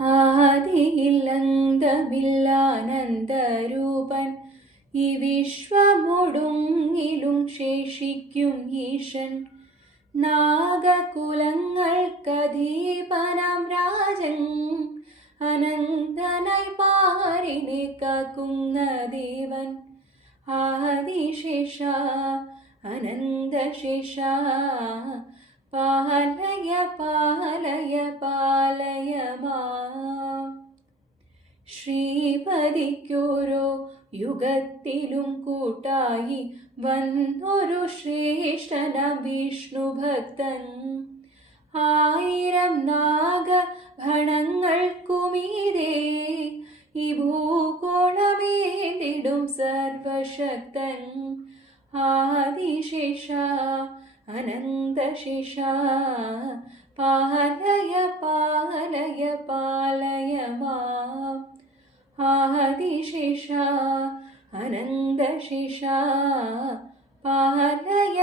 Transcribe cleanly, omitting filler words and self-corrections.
ആദിയില്ലന്തമില്ലാനന്ദരൂപൻ ഈ വിശ്വമൊടുങ്ങിലും ശേഷിക്കും ഈശൻ. നാഗകുലങ്ങൾക്കധീപനാം രാജൻ അനന്തനായി പാരിനെ കാക്കുന്ന ദേവൻ. ആദിശേഷ അനന്തശേഷ പാലയ പാലയ പാലയ മാം. ശ്രീപതിക്കോരോ യുഗത്തിലും കൂട്ടായി വന്നൊരു ശ്രേഷ്ഠന വിഷ്ണുഭക്തൻ. 1000 നാഗഭണങ്ങൾക്കുമീതേ ഈ ഭൂഗോളമേതിടും സർവശക്തൻ. ആദിശേഷ അനന്തശേഷ പാലയ പാലയ പാലയ മാം. ആദിശേഷ അനന്തശേഷ പാലയ